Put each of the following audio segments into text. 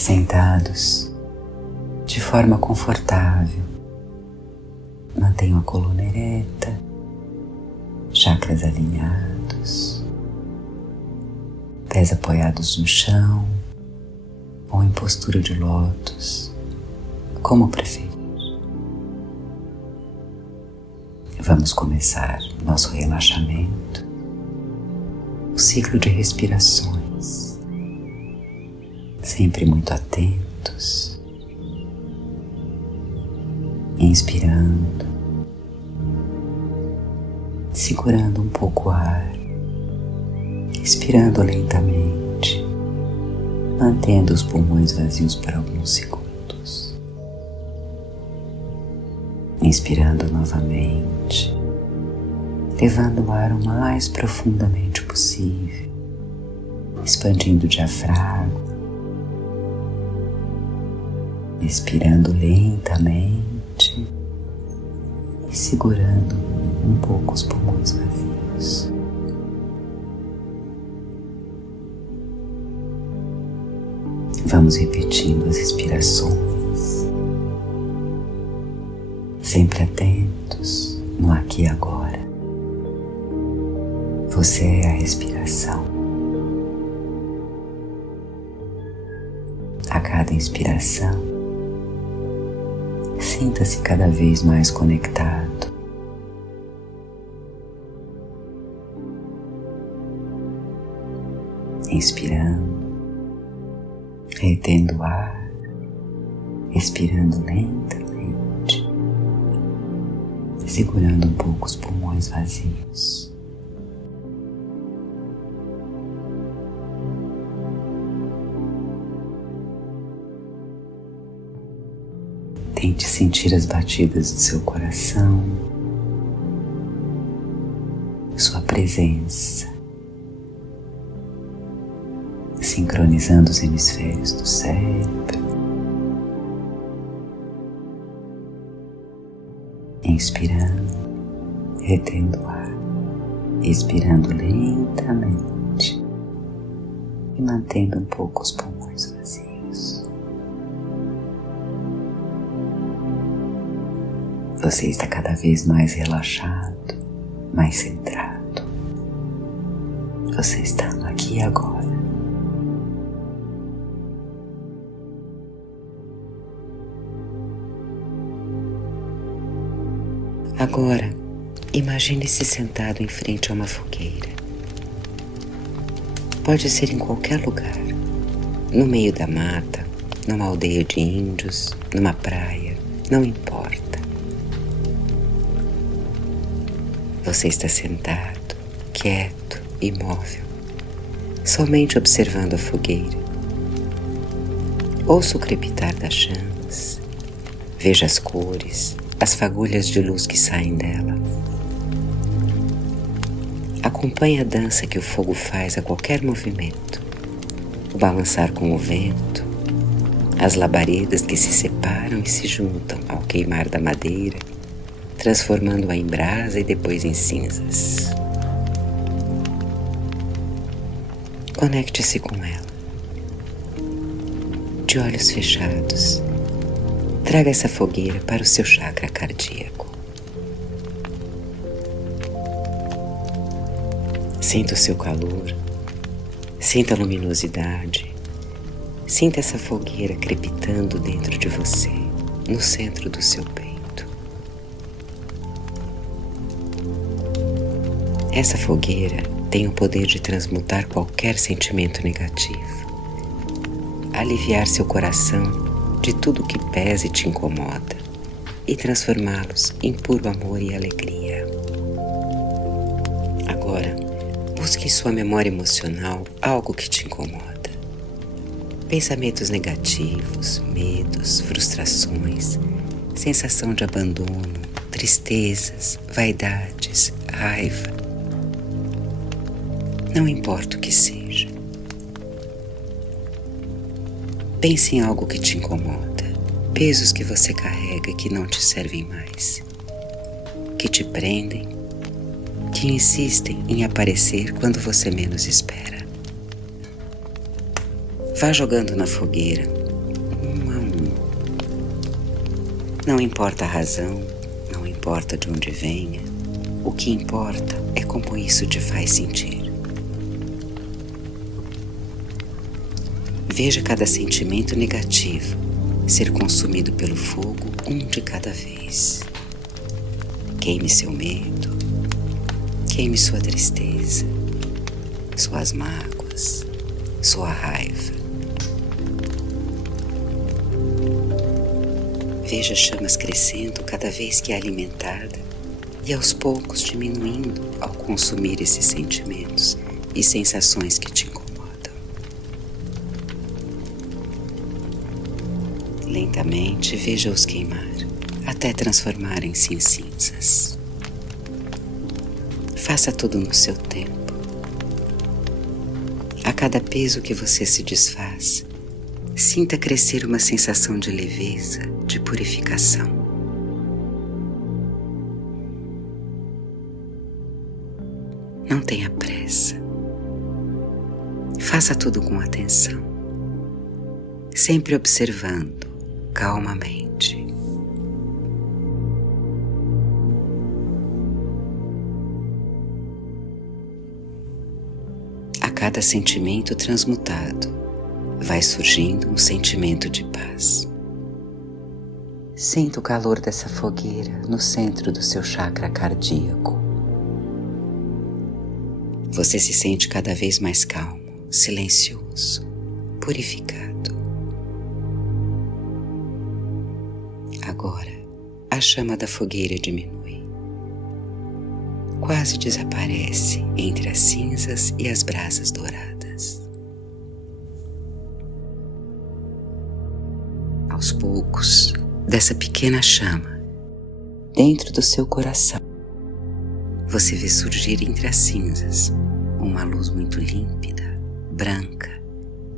Sentados de forma confortável, mantenham a coluna ereta, chakras alinhados, pés apoiados no chão ou em postura de lótus, como preferir. Vamos começar nosso relaxamento, o ciclo de respirações, sempre muito atentos, inspirando, segurando um pouco o ar, expirando lentamente, mantendo os pulmões vazios por alguns segundos. Inspirando novamente, levando o ar o mais profundamente possível, expandindo o diafragma, expirando lentamente e segurando um pouco os pulmões vazios. Vamos repetindo as respirações, sempre atentos no aqui e agora. Você é a respiração. A cada inspiração, sinta-se cada vez mais conectado. Inspirando, retendo o ar, expirando lentamente, segurando um pouco os pulmões vazios. Tente sentir as batidas do seu coração, sua presença, sincronizando os hemisférios do cérebro. Inspirando, retendo o ar, expirando lentamente e mantendo um pouco os pulmões vazios. Você está cada vez mais relaxado, mais centrado. Você está no aqui e agora. Agora, imagine-se sentado em frente a uma fogueira. Pode ser em qualquer lugar, no meio da mata, numa aldeia de índios, numa praia, não importa. Você está sentado, quieto, imóvel, somente observando a fogueira. Ouça o crepitar das chamas, veja as cores, as fagulhas de luz que saem dela. Acompanhe a dança que o fogo faz a qualquer movimento, o balançar com o vento, as labaredas que se separam e se juntam ao queimar da madeira, transformando-a em brasa e depois em cinzas. Conecte-se com ela. De olhos fechados, traga essa fogueira para o seu chakra cardíaco. Sinta o seu calor, sinta a luminosidade, sinta essa fogueira crepitando dentro de você, no centro do seu peito. Essa fogueira tem o poder de transmutar qualquer sentimento negativo, aliviar seu coração de tudo que pesa e te incomoda e transformá-los em puro amor e alegria. Agora, busque em sua memória emocional algo que te incomoda. Pensamentos negativos, medos, frustrações, sensação de abandono, tristezas, vaidades, raiva. Não importa o que seja. Pense em algo que te incomoda, pesos que você carrega que não te servem mais, que te prendem, que insistem em aparecer quando você menos espera. Vá jogando na fogueira Não importa a razão, não importa de onde venha, o que importa é como isso te faz sentir. Veja cada sentimento negativo ser consumido pelo fogo um de cada vez. Queime seu medo, queime sua tristeza, suas mágoas, sua raiva. Veja chamas crescendo cada vez que é alimentada e aos poucos diminuindo ao consumir esses sentimentos e sensações que te incomodam. Lentamente veja-os queimar até transformarem-se em cinzas. Faça tudo no seu tempo. A cada peso que você se desfaz, sinta crescer uma sensação de leveza, de purificação. Não tenha pressa. Faça tudo com atenção, sempre observando calmamente. A cada sentimento transmutado, vai surgindo um sentimento de paz. Sinta o calor dessa fogueira no centro do seu chakra cardíaco. Você se sente cada vez mais calmo, silencioso, purificado. Agora, a chama da fogueira diminui. Quase desaparece entre as cinzas e as brasas douradas. Aos poucos, dessa pequena chama, dentro do seu coração, você vê surgir entre as cinzas uma luz muito límpida, branca,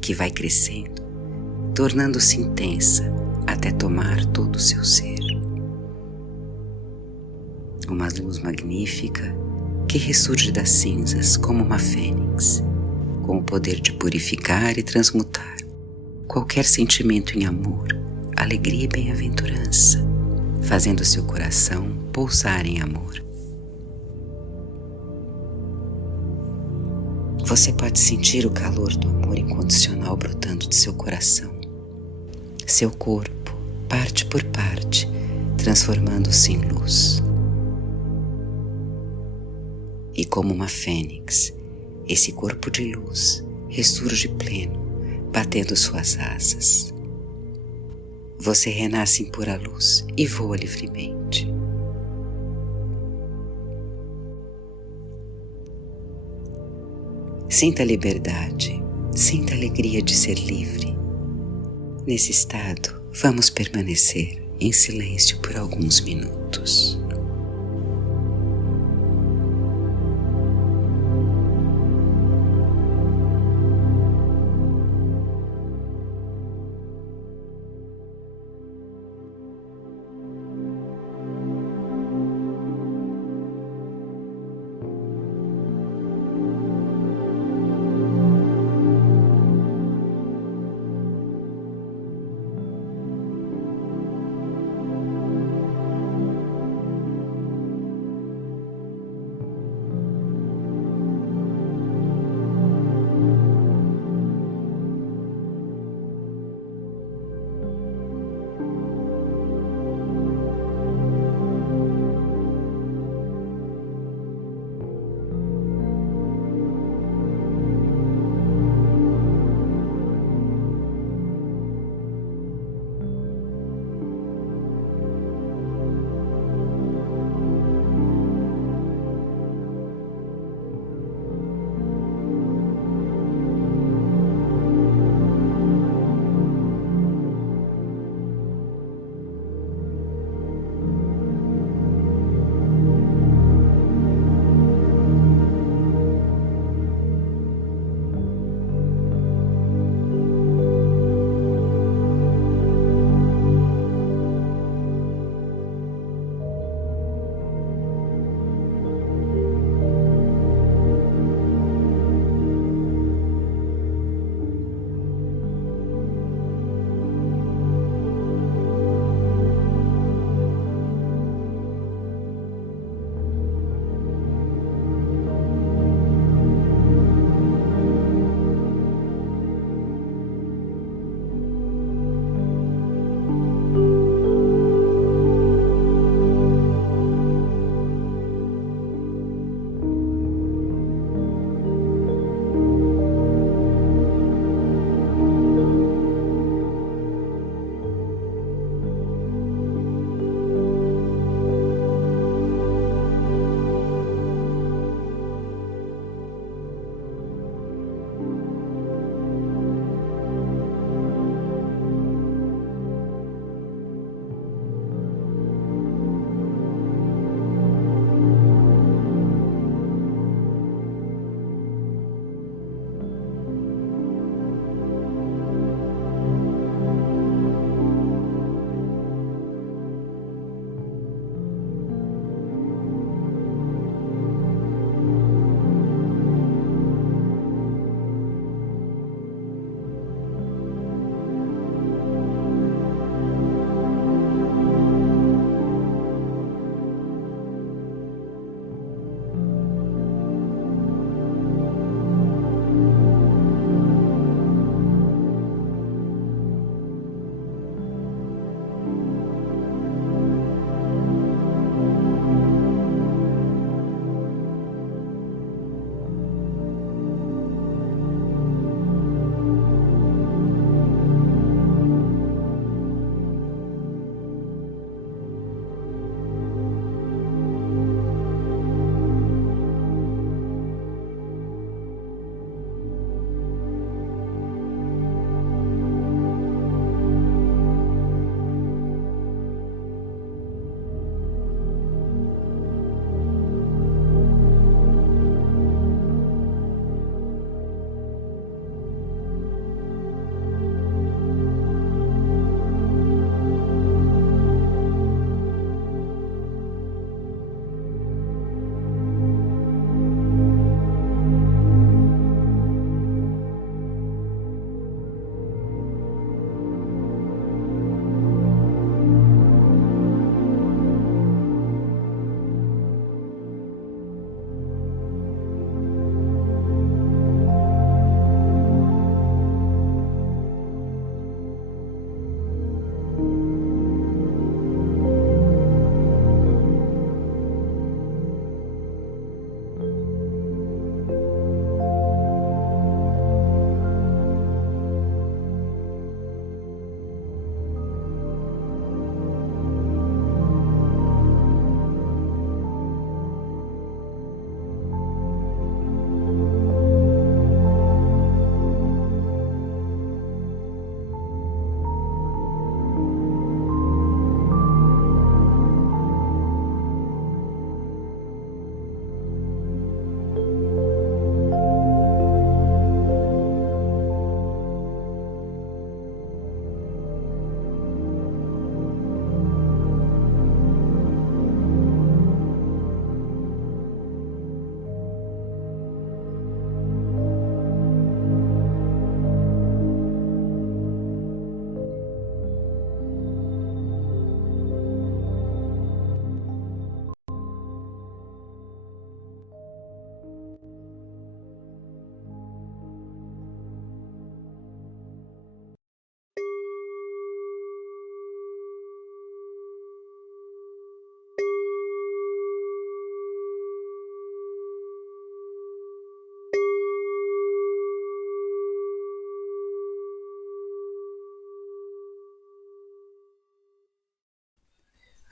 que vai crescendo, tornando-se intensa até tomar todo o seu ser. Uma luz magnífica que ressurge das cinzas como uma fênix, com o poder de purificar e transmutar qualquer sentimento em amor, alegria e bem-aventurança, fazendo seu coração pulsar em amor. Você pode sentir o calor do amor incondicional brotando de seu coração. Seu corpo, parte por parte, transformando-se em luz. E como uma fênix, esse corpo de luz ressurge pleno, batendo suas asas. Você renasce em pura luz e voa livremente. Sinta a liberdade, sinta a alegria de ser livre. Nesse estado, vamos permanecer em silêncio por alguns minutos.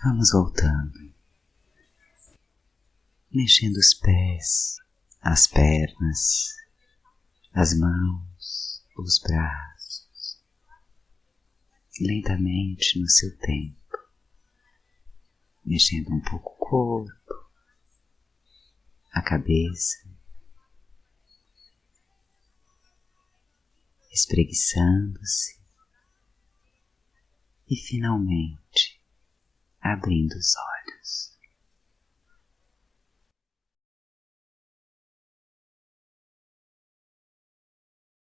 Vamos voltando, mexendo os pés, as pernas, as mãos, os braços, lentamente no seu tempo, mexendo um pouco o corpo, a cabeça, espreguiçando-se e finalmente abrindo os olhos.